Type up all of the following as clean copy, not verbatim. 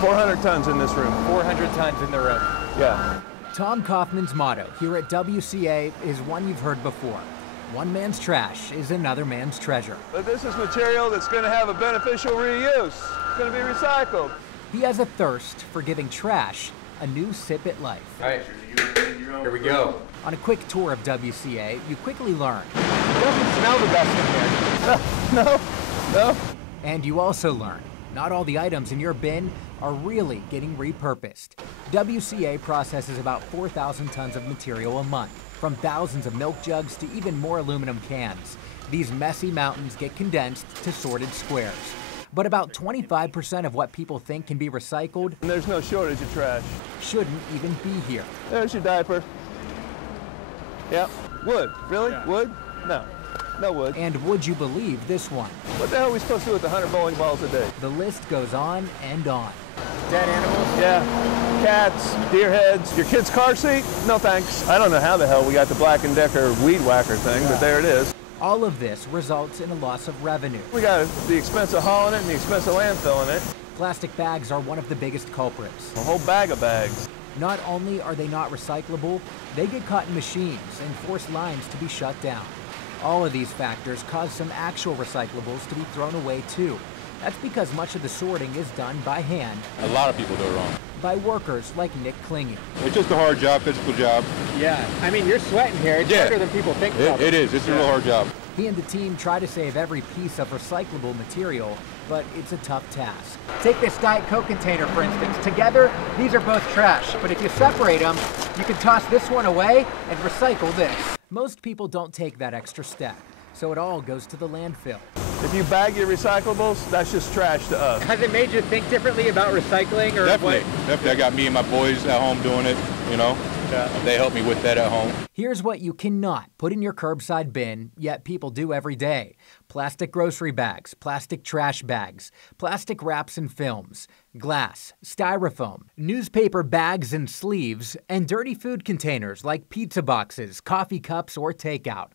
400 tons in this room. 400 tons in the room. Yeah. Tom Kaufman's motto here at WCA is one you've heard before. One man's trash is another man's treasure. But this is material that's going to have a beneficial reuse. It's going to be recycled. He has a thirst for giving trash a new sip at life. All right, here we go. On a quick tour of WCA, you quickly learn. It doesn't smell the best in here. No. And you also learn, not all the items in your bin are really getting repurposed. WCA processes about 4,000 tons of material a month, from thousands of milk jugs to even more aluminum cans. These messy mountains get condensed to sorted squares. But about 25% of what people think can be recycled, And there's no shortage of trash. shouldn't even be here. There's your diaper. Yep. Wood. Really? Yeah. Wood? No. No wood. And would you believe this one? What the hell are we supposed to do with 100 bowling balls a day? The list goes on and on. Dead animals? Yeah. Cats, deer heads, your kid's car seat? No thanks. I don't know how the hell we got the Black & Decker weed whacker thing, but there it is. All of this results in a loss of revenue. We got the expense of hauling it and the expense of landfilling it. Plastic bags are one of the biggest culprits. A whole bag of bags. Not only are they not recyclable, they get caught in machines and force lines to be shut down. All of these factors cause some actual recyclables to be thrown away too. That's because much of the sorting is done by hand. A lot of people do it wrong. By workers like Nick Klingy. It's just a hard job, physical job. Yeah. I mean, you're sweating here. It's harder than people think. It is. It's a real hard job. He and the team try to save every piece of recyclable material, but it's a tough task. Take this Diet Coke container, for instance. Together, these are both trash, but if you separate them, you can toss this one away and recycle this. Most people don't take that extra step, so it all goes to the landfill. If you bag your recyclables, that's just trash to us. Has it made you think differently about recycling or Definitely. what? Definitely. I got me and my boys at home doing it, you know. Yeah. They help me with that at home. Here's what you cannot put in your curbside bin, yet people do every day. Plastic grocery bags, plastic trash bags, plastic wraps and films, glass, styrofoam, newspaper bags and sleeves, and dirty food containers like pizza boxes, coffee cups, or takeout.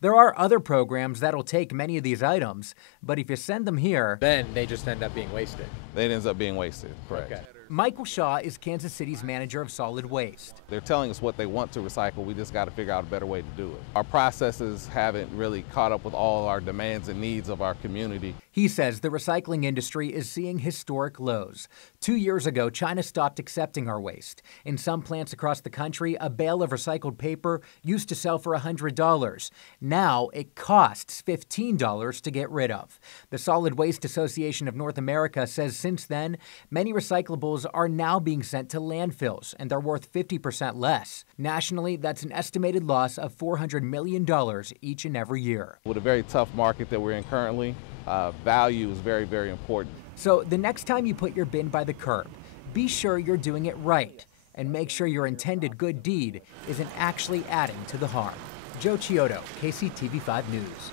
There are other programs that'll take many of these items, but if you send them here, Then they just end up being wasted. It ends up being wasted, correct. Okay. Michael Shaw is Kansas City's manager of solid waste. They're telling us what they want to recycle. We just got to figure out a better way to do it. Our processes haven't really caught up with all our demands and needs of our community. He says the recycling industry is seeing historic lows. 2 years ago, China stopped accepting our waste. In some plants across the country, a bale of recycled paper used to sell for $100. Now it costs $15 to get rid of. The Solid Waste Association of North America says since then, many recyclables are now being sent to landfills, and they're worth 50% less. Nationally, that's an estimated loss of $400 million each and every year. With a very tough market that we're in currently, value is very, very important. So the next time you put your bin by the curb, be sure you're doing it right, and make sure your intended good deed isn't actually adding to the harm. Joe Chiodo, KCTV5 News.